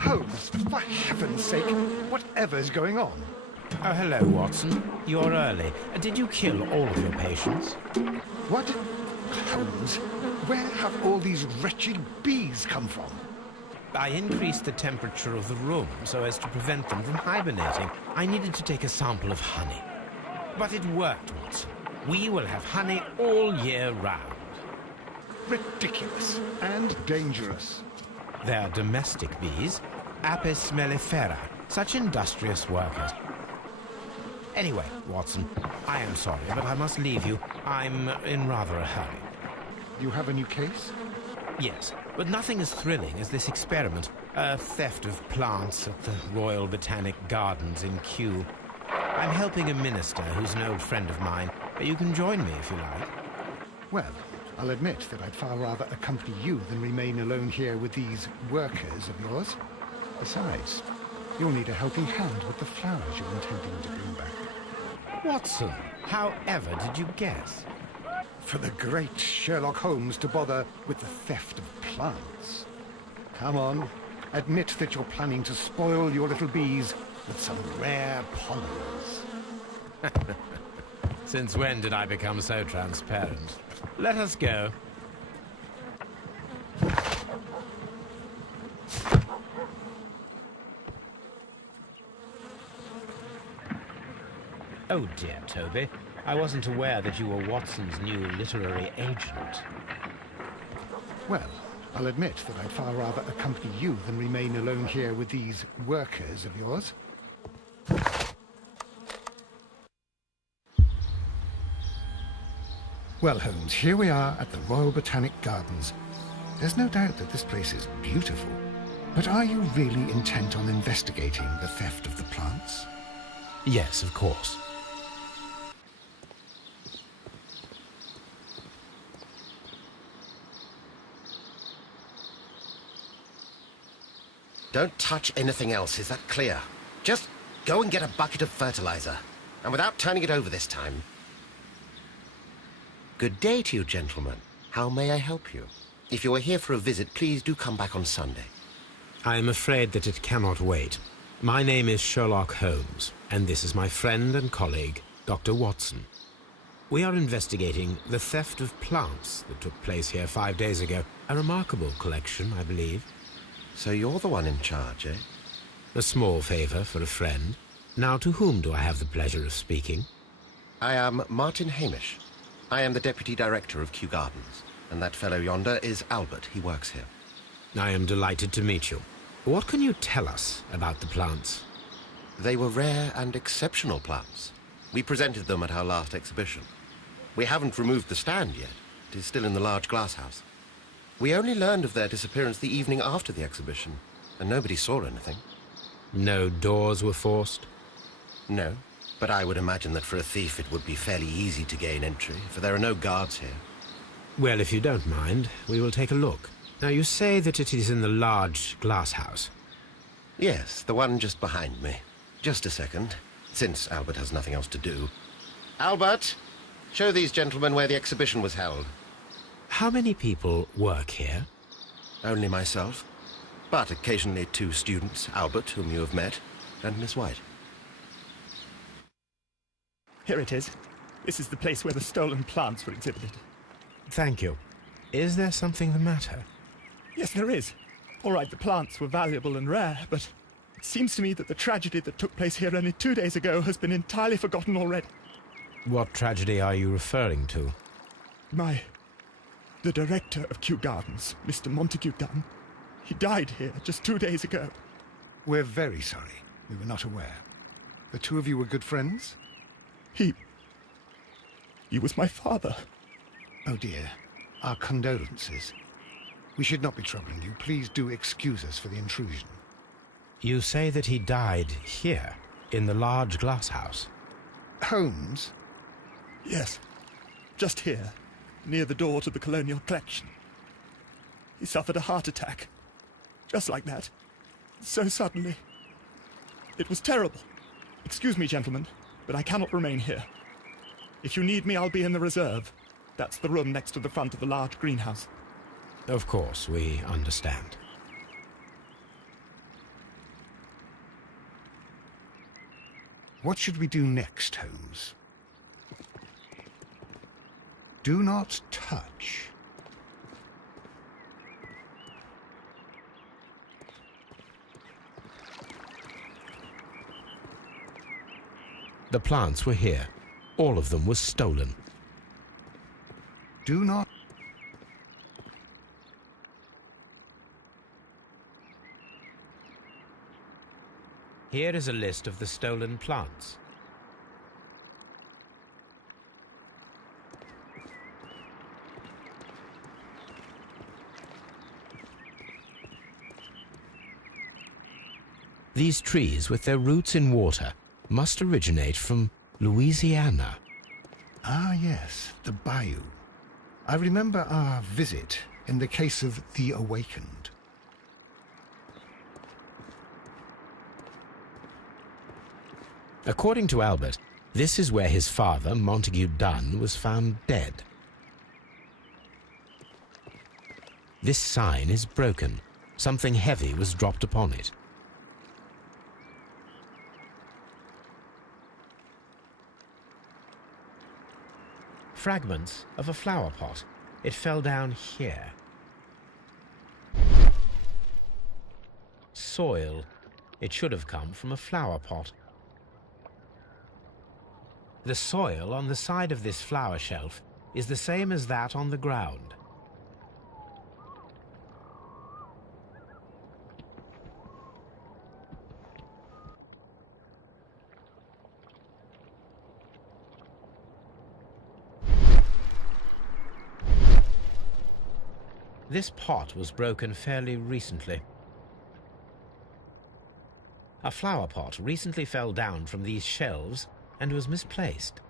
Holmes, for heaven's sake, whatever's going on? Oh, hello, Watson. You're early. Did you kill all of your patients? What? Holmes, where have all these wretched bees come from? I increased the temperature of the room so as to prevent them from hibernating. I needed to take a sample of honey. But it worked, Watson. We will have honey all year round. Ridiculous and dangerous. They're domestic bees, Apis mellifera, such industrious workers. Anyway, Watson, I am sorry, but I must leave you. I'm in rather a hurry. You have a new case? Yes, but nothing as thrilling as this experiment. A theft of plants at the Royal Botanic Gardens in Kew. I'm helping a minister who's an old friend of mine, but you can join me if you like. Well, I'll admit that I'd far rather accompany you than remain alone here with these workers of yours. Besides, you'll need a helping hand with the flowers you're intending to bring back. Watson, however did you guess? For the great Sherlock Holmes to bother with the theft of plants. Come on, admit that you're planning to spoil your little bees with some rare pollens. Since when did I become so transparent? Let us go. Oh dear, Toby. I wasn't aware that you were Watson's new literary agent. Well, I'll admit that I'd far rather accompany you than remain alone here with these workers of yours. Well, Holmes, here we are at the Royal Botanic Gardens. There's no doubt that this place is beautiful. But are you really intent on investigating the theft of the plants? Yes, of course. Don't touch anything else, is that clear? Just go and get a bucket of fertilizer. And without turning it over this time. Good day to you, gentlemen. How may I help you? If you are here for a visit, please do come back on Sunday. I am afraid that it cannot wait. My name is Sherlock Holmes, and this is my friend and colleague, Dr. Watson. We are investigating the theft of plants that took place here 5 days ago. A remarkable collection, I believe. So you're the one in charge, eh? A small favor for a friend. Now, to whom do I have the pleasure of speaking? I am Martin Hamish. I am the Deputy Director of Kew Gardens. And that fellow yonder is Albert. He works here. I am delighted to meet you. What can you tell us about the plants? They were rare and exceptional plants. We presented them at our last exhibition. We haven't removed the stand yet. It is still in the large glass house. We only learned of their disappearance the evening after the exhibition, and nobody saw anything. No doors were forced? No, but I would imagine that for a thief it would be fairly easy to gain entry, for there are no guards here. Well, if you don't mind, we will take a look. Now, you say that it is in the large glass house. Yes, the one just behind me. Just a second, since Albert has nothing else to do. Albert, show these gentlemen where the exhibition was held. How many people work here? Only myself, but occasionally 2 students, Albert, whom you have met, and Miss White. Here it is. This is the place where the stolen plants were exhibited. Thank you. Is there something the matter? Yes, there is. All right, the plants were valuable and rare, but it seems to me that the tragedy that took place here only 2 days ago has been entirely forgotten already. What tragedy are you referring to? The director of Kew Gardens, Mr. Montague Dunn, he died here just 2 days ago. We're very sorry. We were not aware. The two of you were good friends? He was my father. Oh dear. Our condolences. We should not be troubling you. Please do excuse us for the intrusion. You say that he died here, in the large glass house? Holmes? Yes, just here, near the door to the colonial collection. He suffered a heart attack. Just like that. So suddenly. It was terrible. Excuse me, gentlemen, but I cannot remain here. If you need me, I'll be in the reserve. That's the room next to the front of the large greenhouse. Of course, we understand. What should we do next, Holmes? Do not touch. The plants were here. All of them were stolen. Do not... Here is a list of the stolen plants. These trees, with their roots in water, must originate from Louisiana. Ah, yes, the bayou. I remember our visit in the case of the Awakened. According to Albert, this is where his father, Montague Dunn, was found dead. This sign is broken. Something heavy was dropped upon it. Fragments of a flower pot. It fell down here. Soil. It should have come from a flower pot. The soil on the side of this flower shelf is the same as that on the ground. This pot was broken fairly recently. A flower pot recently fell down from these shelves and was misplaced.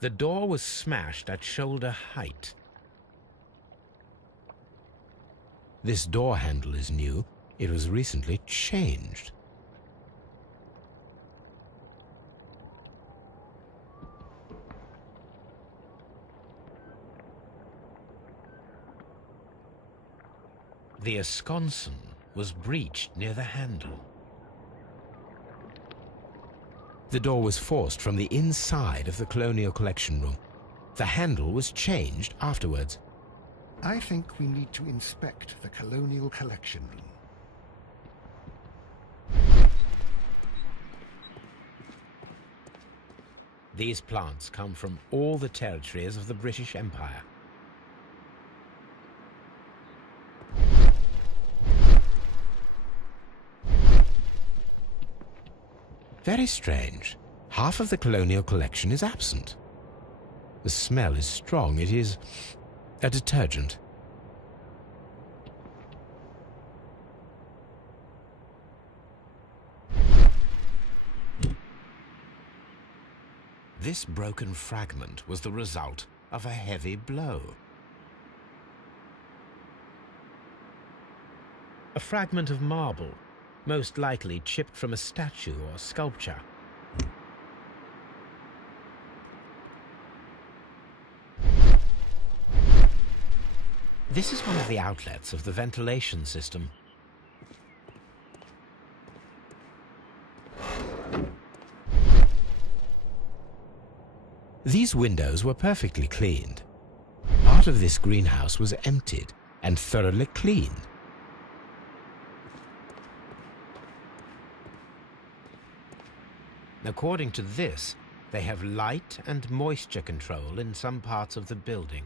The door was smashed at shoulder height. This door handle is new. It was recently changed. The esconsson was breached near the handle. The door was forced from the inside of the Colonial Collection Room. The handle was changed afterwards. I think we need to inspect the Colonial Collection Room. These plants come from all the territories of the British Empire. Very strange. Half of the colonial collection is absent. The smell is strong. It is a detergent. This broken fragment was the result of a heavy blow. A fragment of marble, most likely chipped from a statue or sculpture. This is one of the outlets of the ventilation system. These windows were perfectly cleaned. Part of this greenhouse was emptied and thoroughly cleaned. According to this, they have light and moisture control in some parts of the building.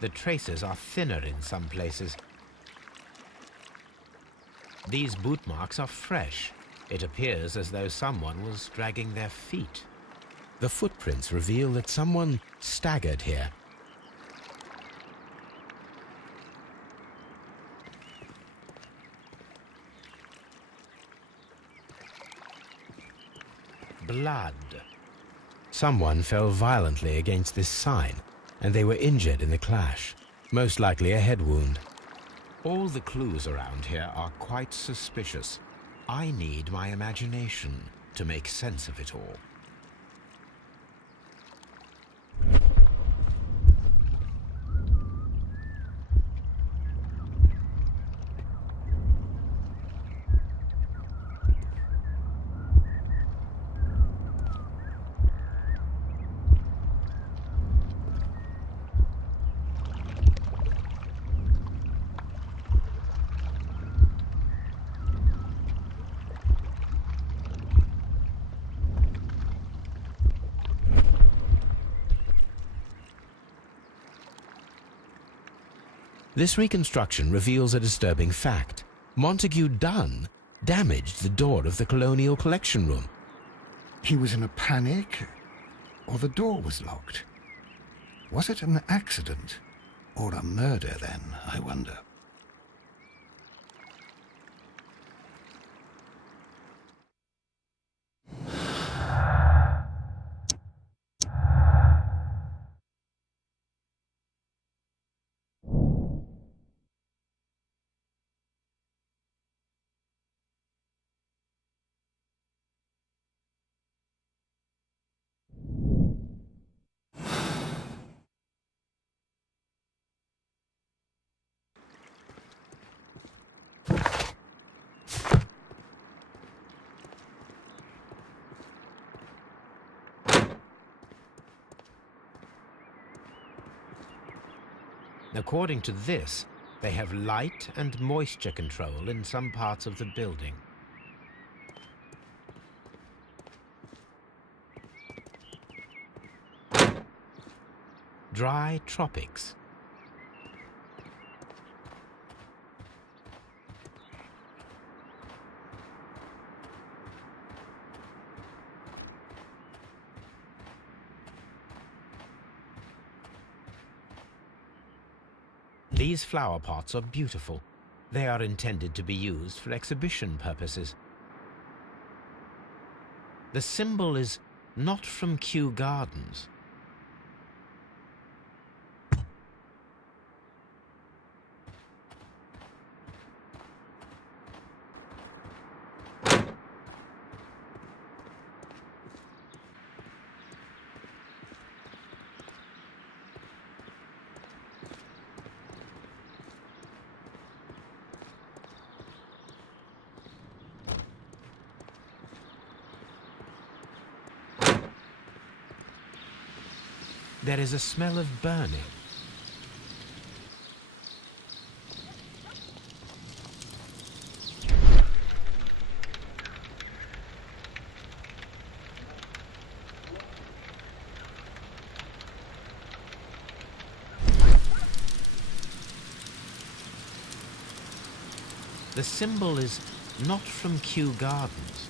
The traces are thinner in some places. These boot marks are fresh. It appears as though someone was dragging their feet. The footprints reveal that someone staggered here. Blood. Someone fell violently against this sign, and they were injured in the clash, most likely a head wound. All the clues around here are quite suspicious. I need my imagination to make sense of it all. This reconstruction reveals a disturbing fact. Montague Dunn damaged the door of the Colonial Collection Room. He was in a panic, or the door was locked? Was it an accident, or a murder then, I wonder? According to this, they have light and moisture control in some parts of the building. Dry tropics. These flower pots are beautiful. They are intended to be used for exhibition purposes. The symbol is not from Kew Gardens. There is a smell of burning. The symbol is not from Kew Gardens.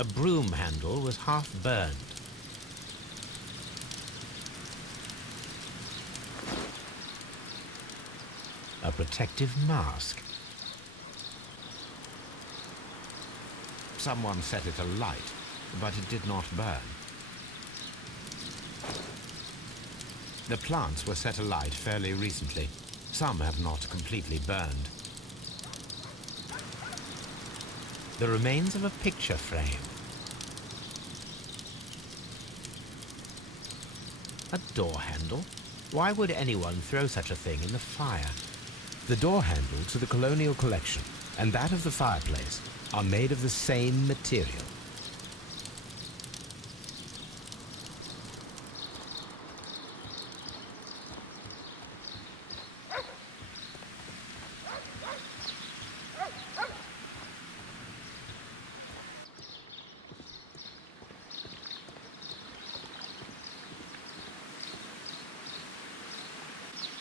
A broom handle was half burned. A protective mask. Someone set it alight, but it did not burn. The plants were set alight fairly recently. Some have not completely burned. The remains of a picture frame. A door handle? Why would anyone throw such a thing in the fire? The door handle to the Colonial Collection and that of the fireplace are made of the same material.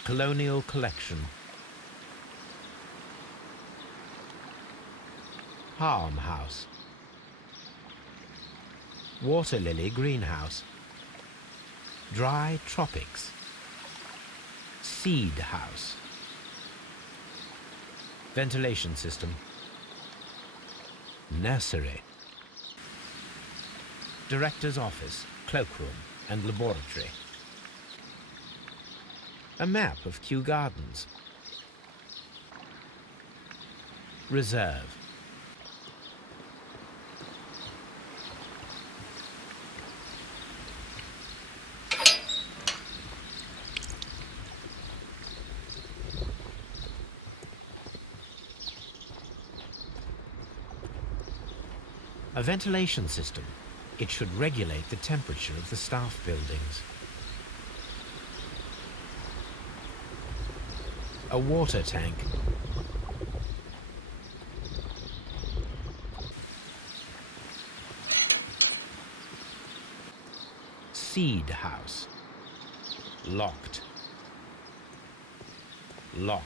Colonial Collection. Palm House. Water Lily Greenhouse. Dry Tropics. Seed House. Ventilation System. Nursery. Director's office, cloakroom, and laboratory. A map of Kew Gardens. Reserve. A ventilation system. It should regulate the temperature of the staff buildings. A water tank. Seed house. Locked. Locked.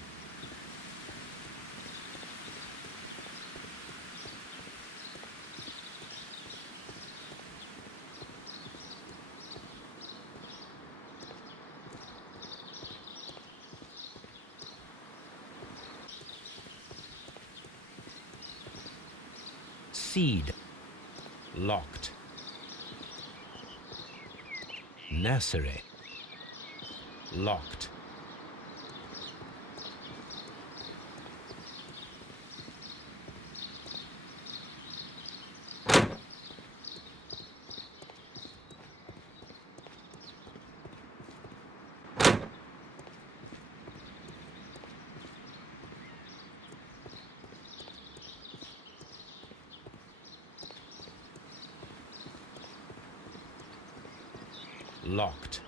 Seed. Locked. Nursery. Locked. Locked.